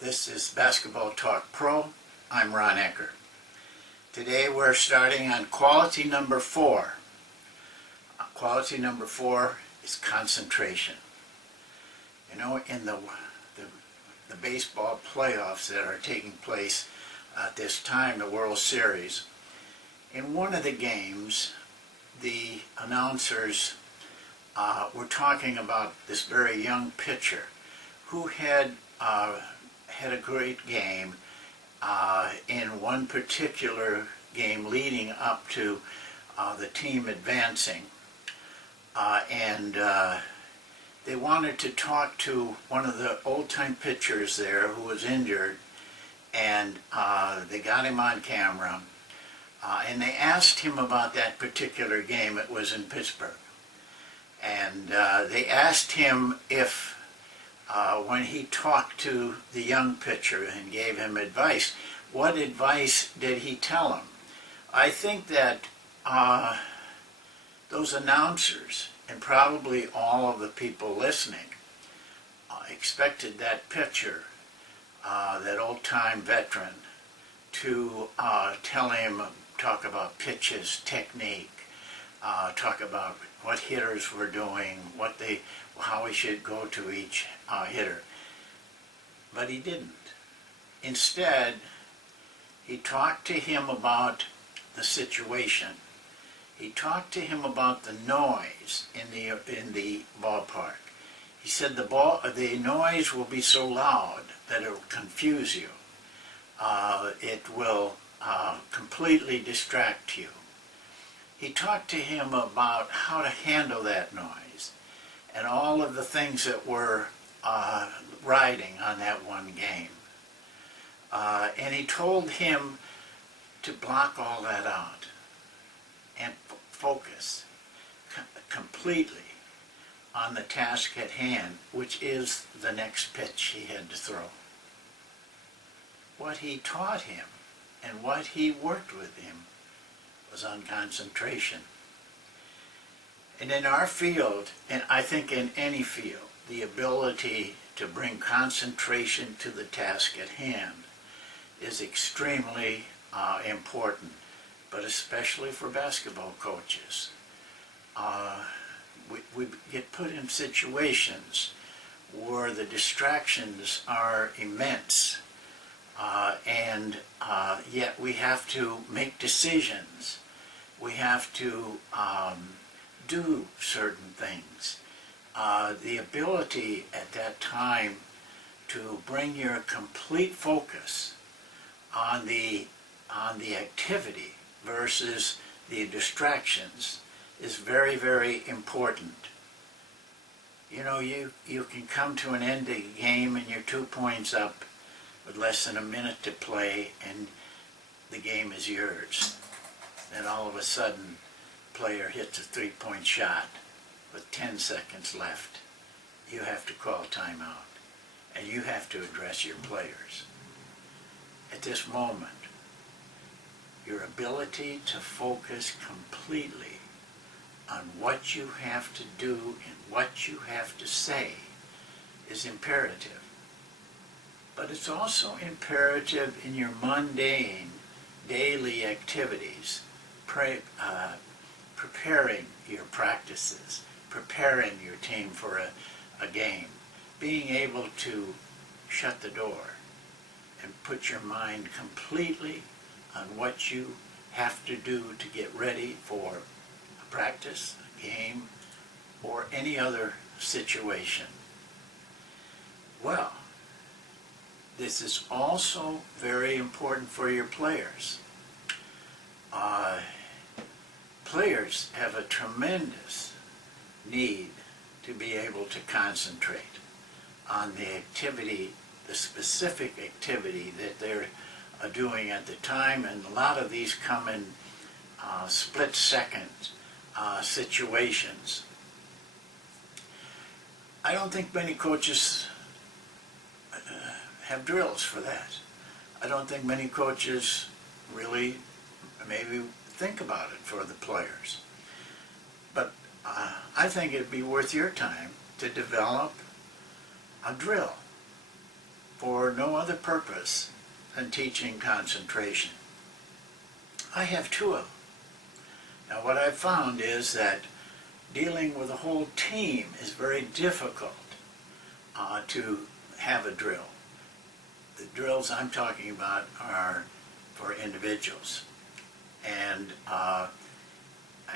This is Basketball Talk Pro. I'm Ron Ekker. Today we're starting on quality number 4. Quality number 4 is concentration. You know, in the baseball playoffs that are taking place at this time, the World Series, in one of the games, the announcers were talking about this very young pitcher who had a great game in one particular game leading up to the team advancing. And they wanted to talk to one of the old-time pitchers there who was injured, and they got him on camera, and they asked him about that particular game. It was in Pittsburgh. And they asked him if when he talked to the young pitcher and gave him advice, what advice did he tell him? I think that those announcers, and probably all of the people listening, expected that pitcher, that old-time veteran, to talk about pitches, technique, talk about what hitters were doing, how he should go to each hitter. But he didn't. Instead, he talked to him about the situation. He talked to him about the noise in the ballpark. He said the noise will be so loud that it will confuse you. It will completely distract you. He talked to him about how to handle that noise and all of the things that were riding on that one game. And he told him to block all that out and focus completely on the task at hand, which is the next pitch he had to throw. What he taught him and what he worked with him was on concentration. And in our field, and I think in any field, the ability to bring concentration to the task at hand is extremely important, but especially for basketball coaches. We get put in situations where the distractions are immense, and yet we have to make decisions. We have to do certain things. The ability at that time to bring your complete focus on the activity versus the distractions is very, very important. You know, you can come to an end of the game and you're 2 points up with less than a minute to play, and the game is yours. Then all of a sudden, the player hits a 3-point shot with 10 seconds left. You have to call timeout, and you have to address your players. At this moment, your ability to focus completely on what you have to do and what you have to say is imperative. But it's also imperative in your mundane, daily activities, preparing your practices, preparing your team for a game, being able to shut the door and put your mind completely on what you have to do to get ready for a practice, a game, or any other situation. Well, this is also very important for your players. Players have a tremendous need to be able to concentrate on the activity, the specific activity that they're doing at the time, and a lot of these come in split-second situations. I don't think many coaches have drills for that. I don't think many coaches really maybe think about it for the players. But I think it'd be worth your time to develop a drill for no other purpose than teaching concentration. I have two of them. Now what I've found is that dealing with a whole team is very difficult to have a drill. The drills I'm talking about are for individuals, and I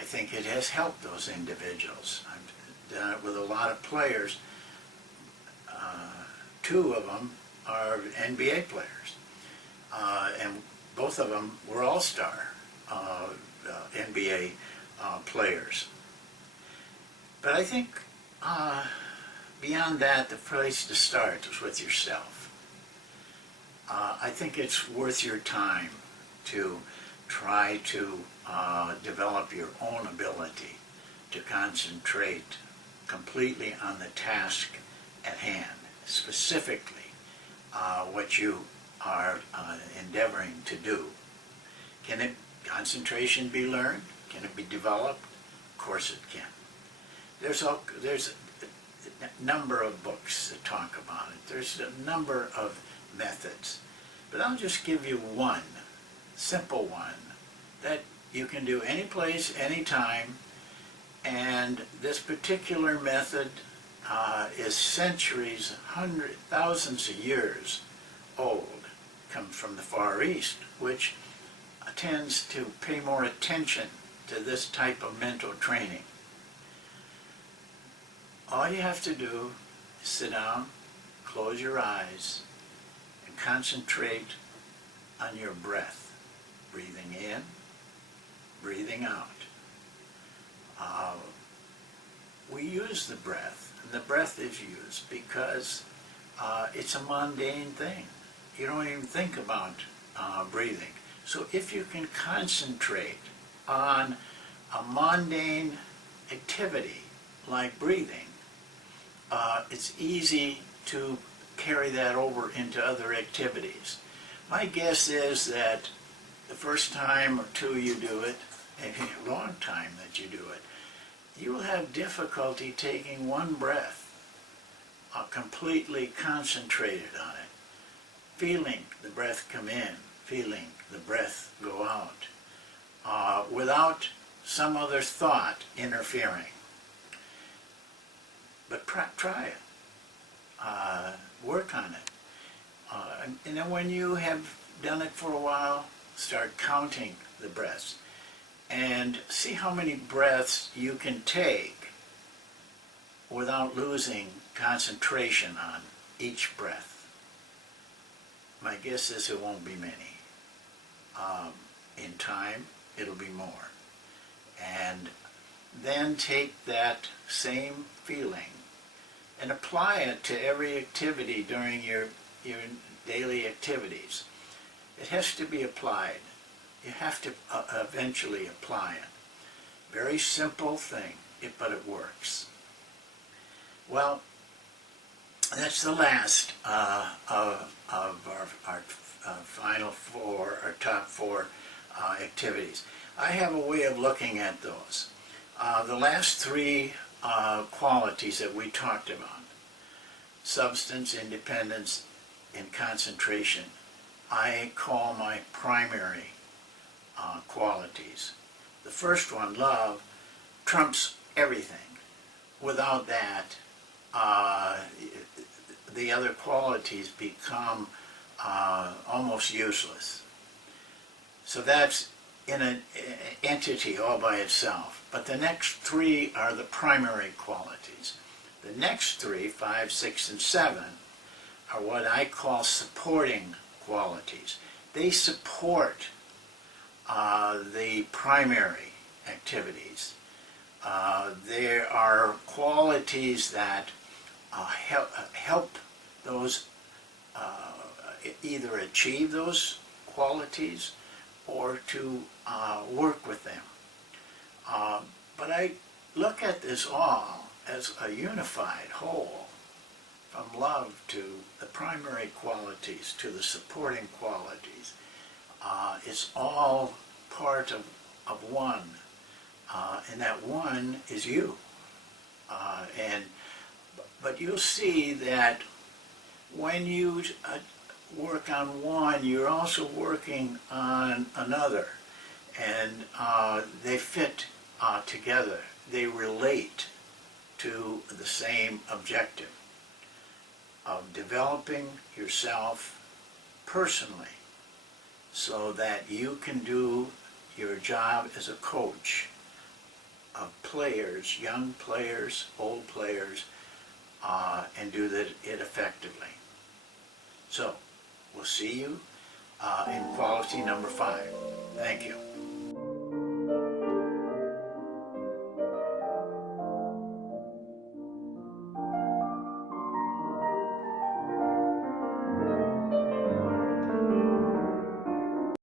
think it has helped those individuals. I've done it with a lot of players. Two of them are NBA players, and both of them were all-star NBA players. But I think beyond that, the place to start is with yourself. I think it's worth your time to try to develop your own ability to concentrate completely on the task at hand, specifically what you are endeavoring to do. Can concentration be learned? Can it be developed? Of course it can. There's a number of books that talk about it. There's a number of methods. But I'll just give you one, simple one, that you can do any place, anytime, and this particular method is centuries, hundreds, thousands of years old, comes from the Far East, which tends to pay more attention to this type of mental training. All you have to do is sit down, close your eyes, and concentrate on your breath. Breathing in, breathing out. We use the breath, and the breath is used because it's a mundane thing. You don't even think about breathing. So if you can concentrate on a mundane activity like breathing, it's easy to carry that over into other activities. My guess is that the first time or two you do it, maybe a long time that you do it, you will have difficulty taking one breath, completely concentrated on it, feeling the breath come in, feeling the breath go out, without some other thought interfering. But try it. Work on it. And then when you have done it for a while, start counting the breaths. And see how many breaths you can take without losing concentration on each breath. My guess is it won't be many. In time, it'll be more. And then take that same feeling and apply it to every activity during your daily activities. It has to be applied. You have to eventually apply it. Very simple thing, but it works. Well, that's the last of our final four, our top four activities. I have a way of looking at those. The last three qualities that we talked about, substance, independence, and concentration, I call my primary qualities. The first one, love, trumps everything. Without that, the other qualities become almost useless. So that's in an entity all by itself. But the next three are the primary qualities. The next three, 5, 6, and 7, are what I call supporting qualities. They support the primary activities. There are qualities that help those either achieve those qualities or to work with them. But I look at this all as a unified whole, from love to the primary qualities to the supporting qualities. It's all part of one, and that one is you. But you'll see that when you work on one, you're also working on another, and they fit together. They relate to the same objective of developing yourself personally so that you can do your job as a coach of players, young players, old players, and do it effectively. So, we'll see you in quality number 5. Thank you.